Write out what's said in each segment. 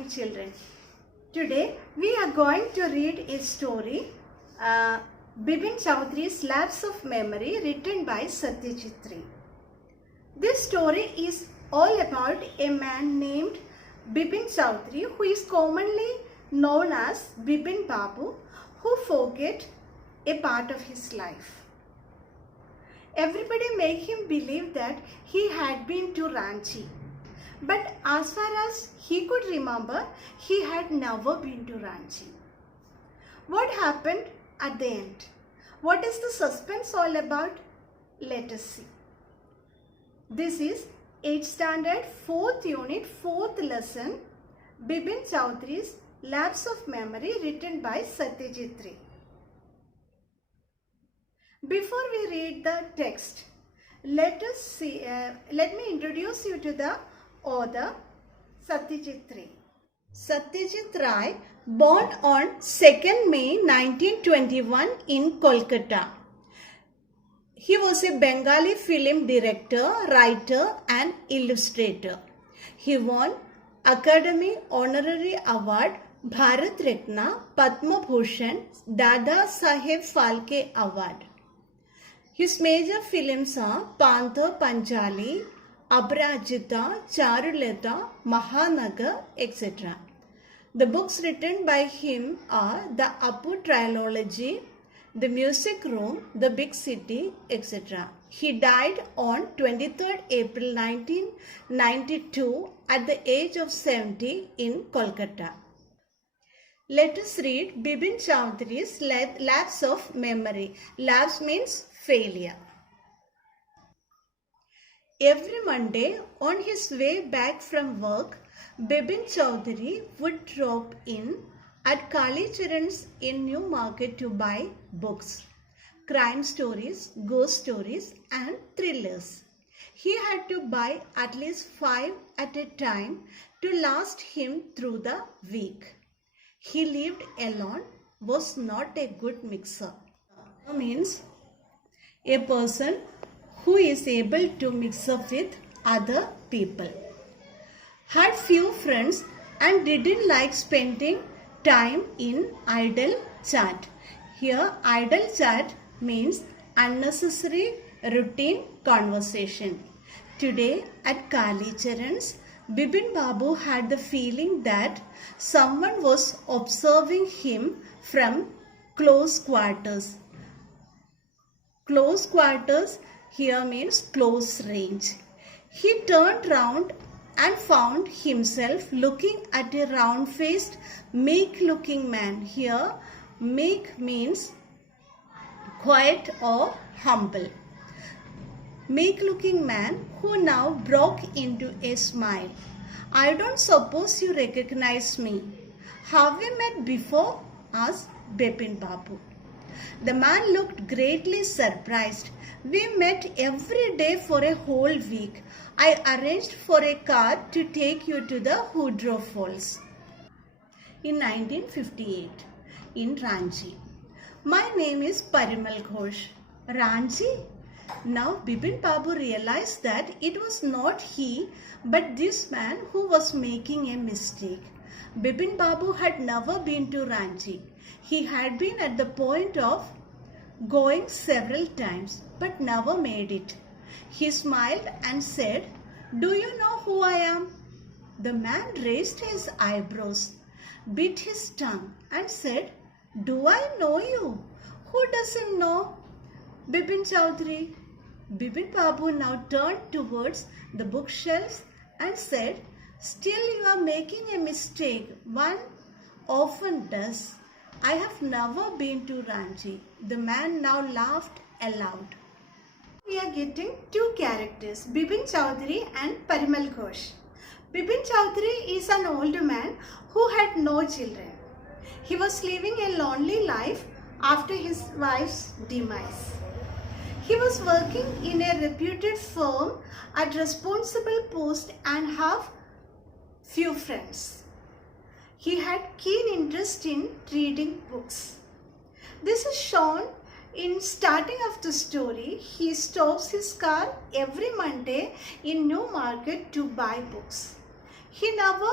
morning, children. Today we are going to read a story, Bipin Chowdhury's Lapse of Memory, written by Satyajit Ray. This story is all about a man named Bipin Chowdhury, who is commonly known as Bipin Babu, who forget a part of his life. Everybody made him believe that he had been to Ranchi. But as far as he could remember, he had never been to Ranchi. What happened at the end? What is the suspense all about? Let us see. This is 8th standard, 4th unit, 4th lesson, Bipin Chowdhury's Lapse of Memory, written by Satyajit Ray. Before we read the text, let me introduce you to the author, Satyajit Ray. Satyajit Ray, born on 2nd May 1921 in Kolkata. He was a Bengali film director, writer and illustrator. He won Academy Honorary Award, Bharat Ratna, Padma Bhushan, Dada Saheb Phalke Award. His major films are Panther Panchali, Aparajita, Charulata, Mahanagar, etc. The books written by him are the Apu Trilogy, The Music Room, The Big City, etc. He died on 23rd April 1992 at the age of 70 in Kolkata. Let us read Bipin Chowdhury's Lapse of Memory. Lapse means failure. Every Monday, on his way back from work, Bipin Chowdhury would drop in at Kalicharan's in New Market to buy books, crime stories, ghost stories and thrillers. He had to buy at least 5 at a time to last him through the week. He lived alone, was not a good mixer. Means a person who is able to mix up with other people. Had few friends and didn't like spending time in idle chat. Here idle chat means unnecessary routine conversation. Today at Kalicharan's, Bipin Babu had the feeling that someone was observing him from close quarters. Close quarters here means close range. He turned round and found himself looking at a round-faced, meek-looking man. Here, meek means quiet or humble. Meek-looking man who now broke into a smile. I don't suppose you recognize me. Have we met before? Asked Bipin Babu. The man looked greatly surprised. We met every day for a whole week. I arranged for a car to take you to the Hudro Falls. In 1958, in Ranchi. My name is Parimal Ghosh. Ranchi? Now Bipin Babu realized that it was not he but this man who was making a mistake. Bipin Babu had never been to Ranchi. He had been at the point of going several times but never made it. He smiled and said, "Do you know who I am?" The man raised his eyebrows, bit his tongue and said, "Do I know you? Who doesn't know Bipin Chowdhury?" Bipin Babu now turned towards the bookshelves and said, "Still you are making a mistake. One often does. I have never been to Ranchi." The man now laughed aloud. We are getting two characters, Bipin Chowdhury and Parimal Ghosh. Bipin Chowdhury is an old man who had no children. He was living a lonely life after his wife's demise. He was working in a reputed firm at responsible post and have few friends. He had keen interest in reading books. This is shown in starting of the story. He stops his car every Monday in New Market to buy books. He never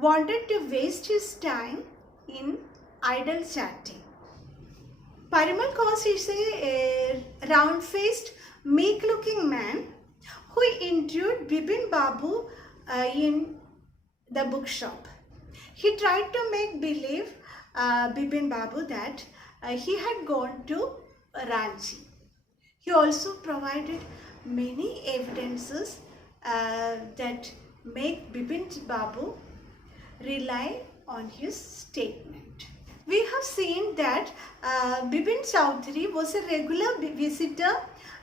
wanted to waste his time in idle chatting. Parimal Ghosh is a round-faced, meek-looking man who interviewed Bipin Babu in the bookshop. He tried to make believe Bipin Babu that he had gone to Ranchi. He also provided many evidences that make Bipin Babu rely on his statement. We have seen that Bipin Chowdhury was a regular visitor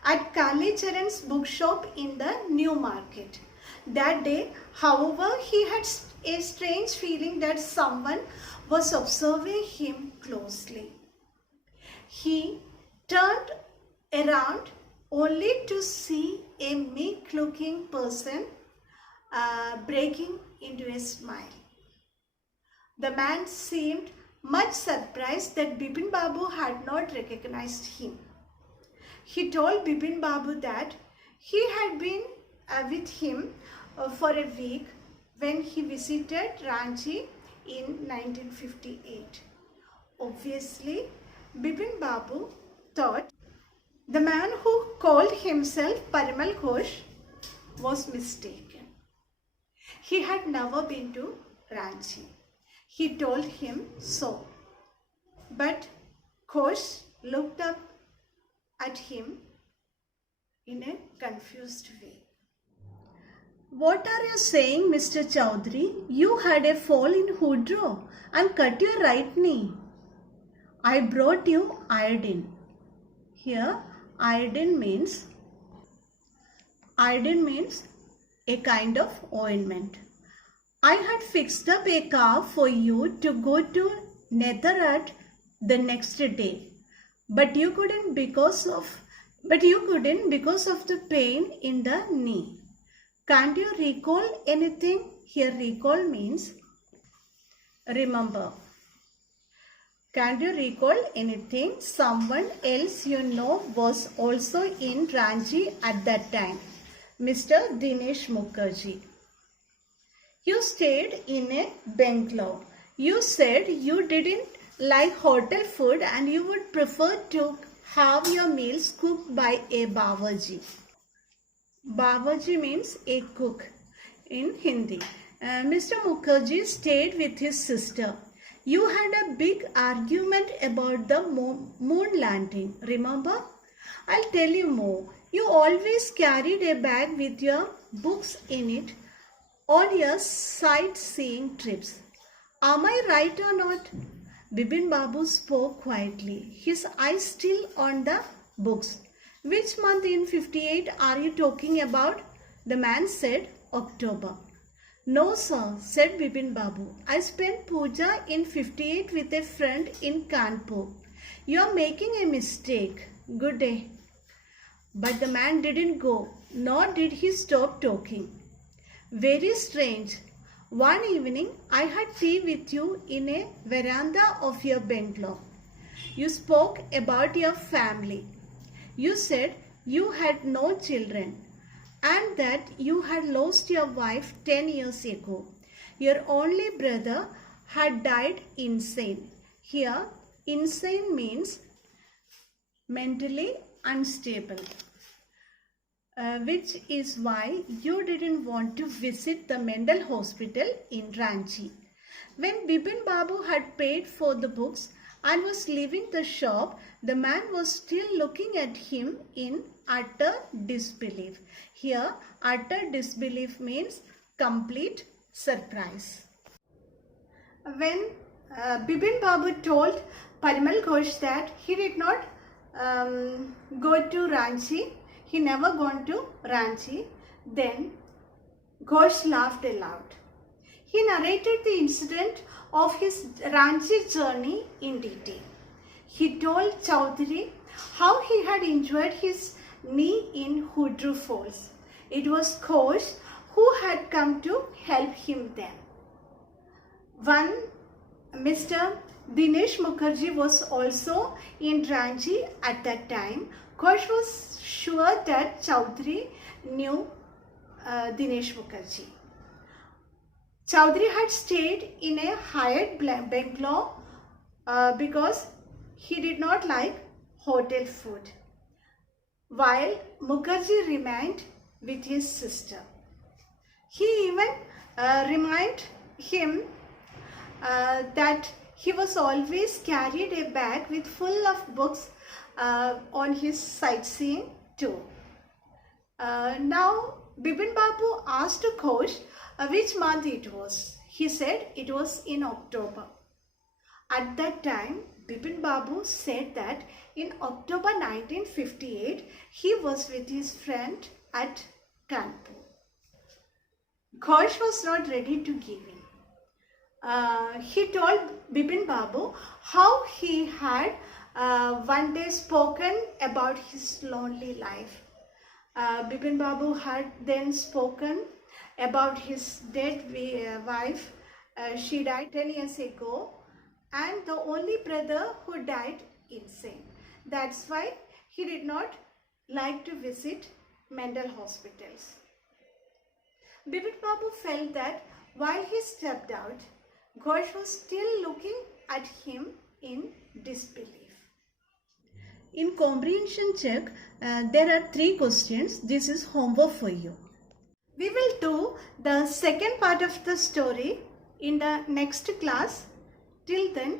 at Kali Charan's bookshop in the New Market. That day, however, he had a strange feeling that someone was observing him closely. He turned around only to see a meek-looking person breaking into a smile. The man seemed much surprised that Bipin Babu had not recognized him. He told Bipin Babu that he had been with him for a week when he visited Ranchi in 1958. Obviously, Bipin Babu thought the man who called himself Parimal Ghosh was mistaken. He had never been to Ranchi. He told him so. But Ghosh looked up at him in a confused way. What are you saying, Mr. Chowdhury? You had a fall in Hudro and cut your right knee. I brought you iodine. Here, iodine means a kind of ointment. I had fixed up a car for you to go to Netherhat the next day, but you couldn't because of the pain in the knee. Can't you recall anything? Here, recall means remember. Can't you recall anything? Someone else you know was also in Ranchi at that time, Mr. Dinesh Mukherjee. You stayed in a bungalow. You said you didn't like hotel food and you would prefer to have your meals cooked by a Babaji. Babaji means a cook in Hindi. Mr. Mukherjee stayed with his sister. You had a big argument about the moon landing, remember? I'll tell you more. You always carried a bag with your books in it on your sightseeing trips. Am I right or not? Bipin Babu spoke quietly, his eyes still on the books. Which month in 58 are you talking about? The man said, October. No, sir, said Bipin Babu. I spent puja in 58 with a friend in Kanpur. You are making a mistake. Good day. But the man didn't go, nor did he stop talking. Very strange. One evening, I had tea with you in a veranda of your bungalow. You spoke about your family. You said you had no children and that you had lost your wife 10 years ago. Your only brother had died insane. Here, insane means mentally unstable. Which is why you didn't want to visit the mental hospital in Ranchi. When Bipin Babu had paid for the books and was leaving the shop, the man was still looking at him in utter disbelief. Here, utter disbelief means complete surprise. When Bipin Babu told Parimal Ghosh that he did not go to Ranchi, he never gone to Ranchi, then Ghosh laughed aloud. He narrated the incident of his Ranchi journey in detail. He told Chowdhury how he had injured his knee in Hudru Falls. It was Ghosh who had come to help him then. One Mr. Dinesh Mukherjee was also in Ranchi at that time. Ghosh was sure that Chowdhury knew Dinesh Mukherjee. Chowdhury had stayed in a hired bungalow because he did not like hotel food, while Mukherjee remained with his sister. He even reminded him that he was always carried a bag with full of books on his sightseeing tour. Now Bipin Babu asked Ghosh which month it was. He said it was in October. At that time, Bipin Babu said that in October 1958, he was with his friend at Kanpur. Ghosh was not ready to give in. He told Bipin Babu how he had one day spoken about his lonely life. Bipin Babu had then spoken about his dead wife. She died 10 years ago, and the only brother who died insane. That's why he did not like to visit mental hospitals. Bipin Babu felt that while he stepped out, Ghosh was still looking at him in disbelief. In comprehension check, there are 3 questions. This is homework for you. We will do the second part of the story in the next class. Till then,